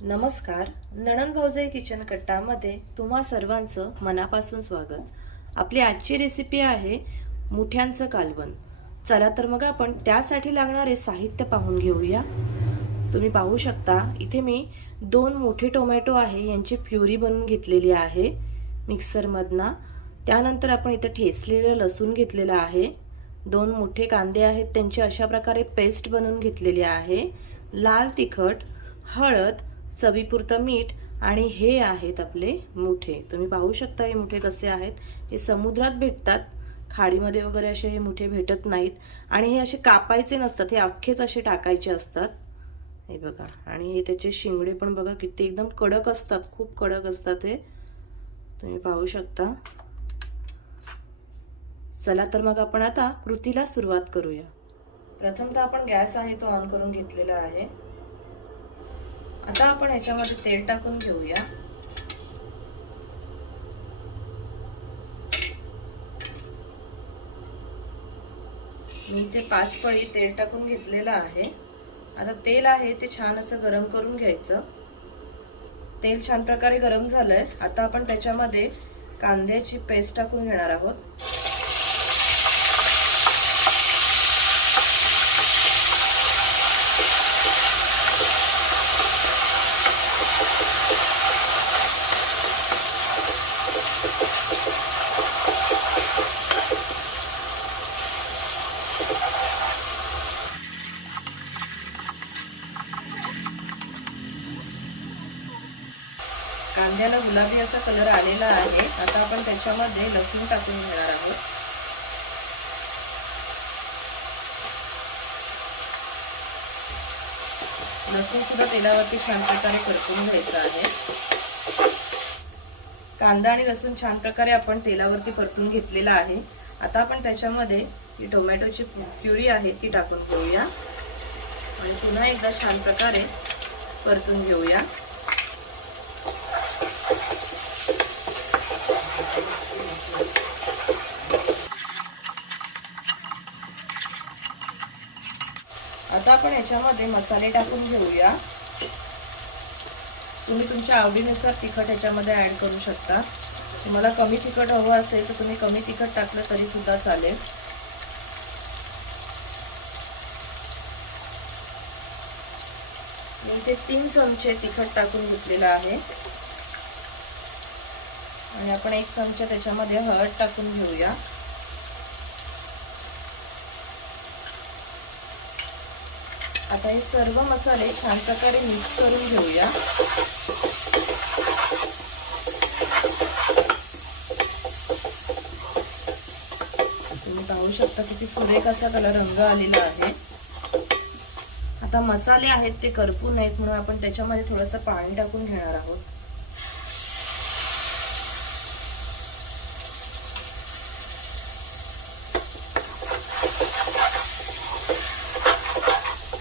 नमस्कार. नणंद भाऊजाई किचन कट्टामध्ये तुम्हा सर्वांचं मनापासून स्वागत. आपली आजची रेसिपी आहे मुठ्यांचं कालवण. चला तर मग आपण त्यासाठी लागणारे साहित्य पाहून घेऊया. तुम्ही पाहू शकता इथे मी 2 मोठे टोमॅटो आहे यांची प्युरी बनवून घेतलेली आहे मिक्सरमधनं. त्यानंतर आपण इथे ठेचलेलं लसूण घेतलेलं आहे. 2 मोठे कांदे आहेत त्यांची अशा प्रकारे पेस्ट बनवून घेतलेली आहे. लाल तिखट, हळद, चवीपुरतं मीठ आणि हे आहेत आपले मुठे. तुम्ही पाहू शकता हे मुठे कसे आहेत. हे समुद्रात भेटतात, खाडीमध्ये वगैरे असे हे मुठे भेटत नाहीत. आणि हे असे कापायचे नसतात, हे अख्खेच असे टाकायचे असतात. हे बघा. आणि हे त्याचे शिंगडे पण बघा किती एकदम कडक असतात, खूप कडक असतात हे, तुम्ही पाहू शकता. चला तर मग आपण आता कृतीला सुरुवात करूया. प्रथमतः आपण गॅस आहे तो ऑन करून घेतलेला आहे. आता आपण याच्यामध्ये तेल टाकून घेऊया. मी इथे 5 पळी तेल टाकून घेतलेलं आहे. आता तेल आहे ते छान असं गरम करून घ्यायचं. तेल छान प्रकारे गरम झालंय. आता आपण त्याच्यामध्ये कांद्याची पेस्ट टाकून घेणार आहोत. कांद्याला गुलाबी असा कलर आलेला आहे. आता आपण त्याच्यामध्ये लसूण टाकून घेणार आहोत. लसूण सुद्धा तेलावरती छान प्रकारे परतून घ्यायचं आहे. कांदा आणि लसूण छान प्रकारे आपण तेलावरती परतून घेतलेला आहे. आता आपण त्याच्यामध्ये ही टोमॅटोची प्युरी आहे ती टाकून घेऊया आणि पुन्हा एकदा छान प्रकारे परतून घेऊया. आता आपण याच्यामध्ये मसाले टाकून घेऊया. तुम्ही तुमच्या आवडीनुसार तिखट याच्यामध्ये ऍड करू शकता. तुम्हाला कमी तिखट हवं असेल तर तुम्ही कमी तिखट टाकलं तरी सुद्धा चालेल. मी इथे 3 चमचे तिखट टाकून घेतलेलं आहे आणि आपण 1 चमचा त्याच्यामध्ये हळद टाकून घेऊया. आता हे सर्व मसाले छान प्रकारे मिक्स करून घेऊया. तुम्ही पाहू शकता किती सुरेख असा कलर रंग आलेला आहे. आता मसाले आहेत ते करपू नयेत म्हणून आपण त्याच्यामध्ये थोडंसं पाणी टाकून घेणार आहोत.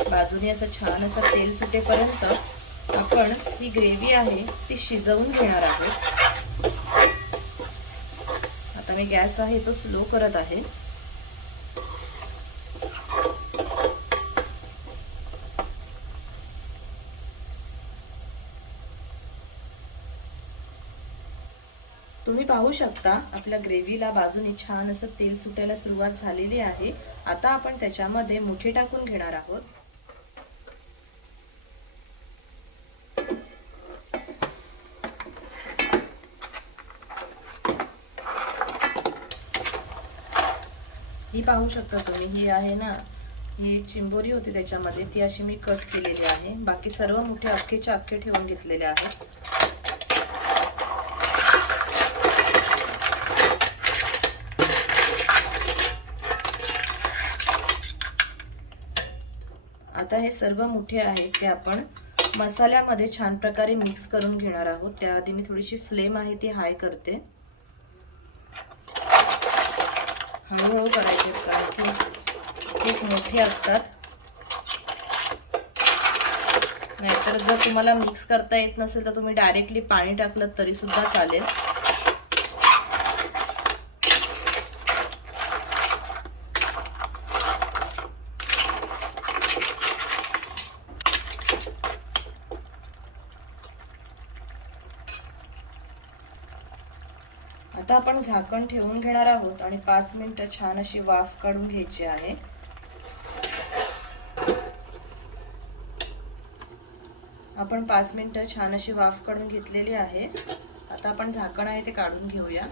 बाजूने असं छान असं तेल सुटेपर्यंत आपण ही ग्रेव्ही आहे ती शिजवून घेणार आहोत. आता मी गॅस आहे तो स्लो करत आहे. तुम्ही पाहू शकता आपल्या ग्रेव्हीला बाजूने छान असं तेल सुटायला सुरुवात झालेली आहे. आता आपण त्याच्यामध्ये मुठे टाकून घेणार आहोत. ही पाहू शकता तुम्ही, ही आहे ना, ही चिंबोरी होती त्याच्यामध्ये, ती अशी मी कट केलेली आहे. बाकी सर्व मुठे अख्खेच्या अख्खे ठेवून घेतलेले आहेत. आता हे सर्व मुठे आहेत ते आपण मसाल्यामध्ये छान प्रकारे मिक्स करून घेणार आहोत. त्याआधी मी थोडीशी फ्लेम आहे ती हाय करते. हळूहळू करायचे कारण की खूप मोठे असतात. नाहीतर जर तुम्हाला मिक्स करता येत नसेल तर तुम्ही डायरेक्टली पाणी टाकलं तरी सुद्धा चालेल. आता आपण झाकण ठेवून घेणार आहोत आणि 5 मिनिटं छान अशी वाफ काढून घ्यायची आहे. आपण 5 मिनिटं छान अशी वाफ काढून घेतलेली आहे. आता आपण झाकण आहे ते काढून घेऊया.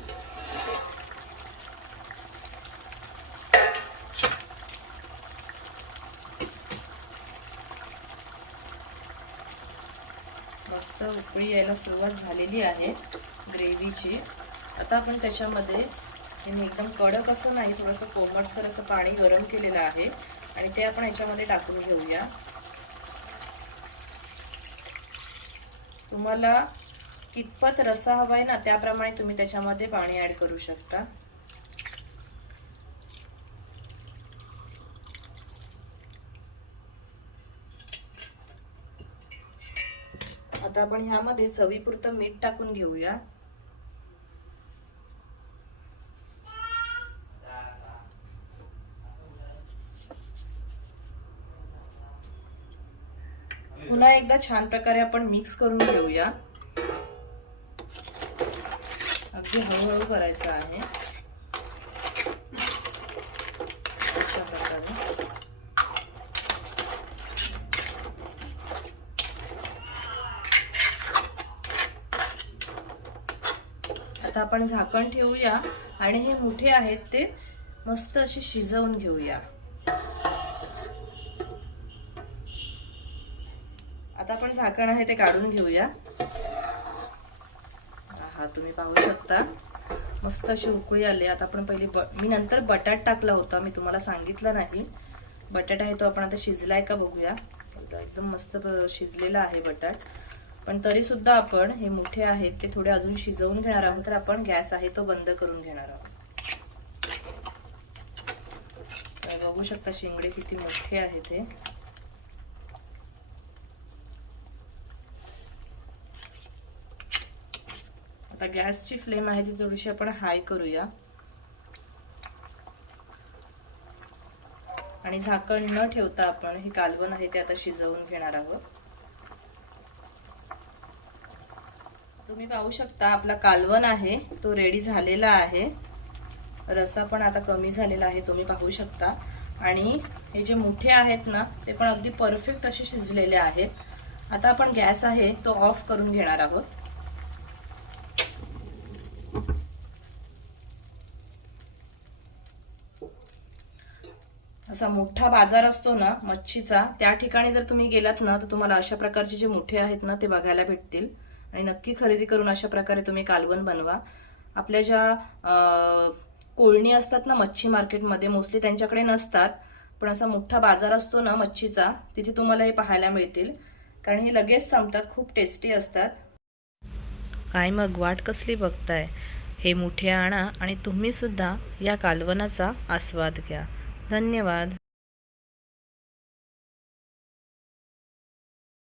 मस्त उकळी यायला सुरुवात झालेली आहे ग्रेव्हीची. आता आपण त्याच्यामध्ये मी एकदम कडक असं नाही, थोडंसं कोमटसर असं पाणी गरम केलेलं आहे आणि ते आपण याच्यामध्ये टाकून घेऊया. तुम्हाला कितपत रस्सा हवा आहे ना त्याप्रमाणे तुम्ही त्याच्यामध्ये पाणी ऍड करू शकता. आता आपण ह्यामध्ये चवीपुरतं मीठ टाकून घेऊया. पुन्हा एकदा छान प्रकारे आपण मिक्स करून घेऊया. अगदी हळूहळू करायचं आहे अशा प्रकारे. आता आपण झाकण ठेवूया आणि हे मुठे आहेत ते मस्त असे शिजवून घेऊया. आता आपण झाकण आहे ते काढून घेऊया. हा तुम्ही पाहू शकता मस्त अशी उकळी आली. आता आपण पहिले मी नंतर बटाट टाकला होता, मी तुम्हाला सांगितलं नाही. बटाटा आहे तो आपण आता शिजलाय का बघूया. एकदम मस्त शिजलेला आहे बटाट, पण तरी सुद्धा आपण हे मोठे आहेत ते थोडे अजून शिजवून घेणार आहोत. तर आपण गॅस आहे तो बंद करून घेणार आहोत. बघू शकता शिंगडे किती मोठे आहेत हे. आता गॅसची फ्लेम आहे ती थोडीशी आपण हाय करूया आणि झाकण न ठेवता आपण हे कालवण आहे ते आता शिजवून घेणार आहोत. तुम्ही पाहू शकता आपला कालवण आहे तो रेडी झालेला आहे. रस्सा पण आता कमी झालेला आहे तुम्ही पाहू शकता. आणि हे जे मोठे आहेत ना ते पण अगदी परफेक्ट असे शिजलेले आहेत. आता आपण गॅस आहे तो ऑफ करून घेणार आहोत. असा मोठा बाजार असतो ना मच्छीचा, त्या ठिकाणी जर तुम्ही गेलात ना तर तुम्हाला अशा प्रकारचे जे मोठे आहेत ना ते बघायला भेटतील. आणि नक्की खरेदी करून अशा प्रकारे तुम्ही कालवण बनवा. आपल्या ज्या कोळणी असतात ना मच्छी मार्केटमध्ये मोस्टली त्यांच्याकडे नसतात, पण असा मोठा बाजार असतो ना मच्छीचा तिथे तुम्हाला हे पाहायला मिळतील. कारण हे लगेच संपतात, खूप टेस्टी असतात. काय मग वाट कसली बघताय, हे मोठे आणा आणि तुम्ही सुद्धा या कालवणाचा आस्वाद घ्या. धन्यवाद.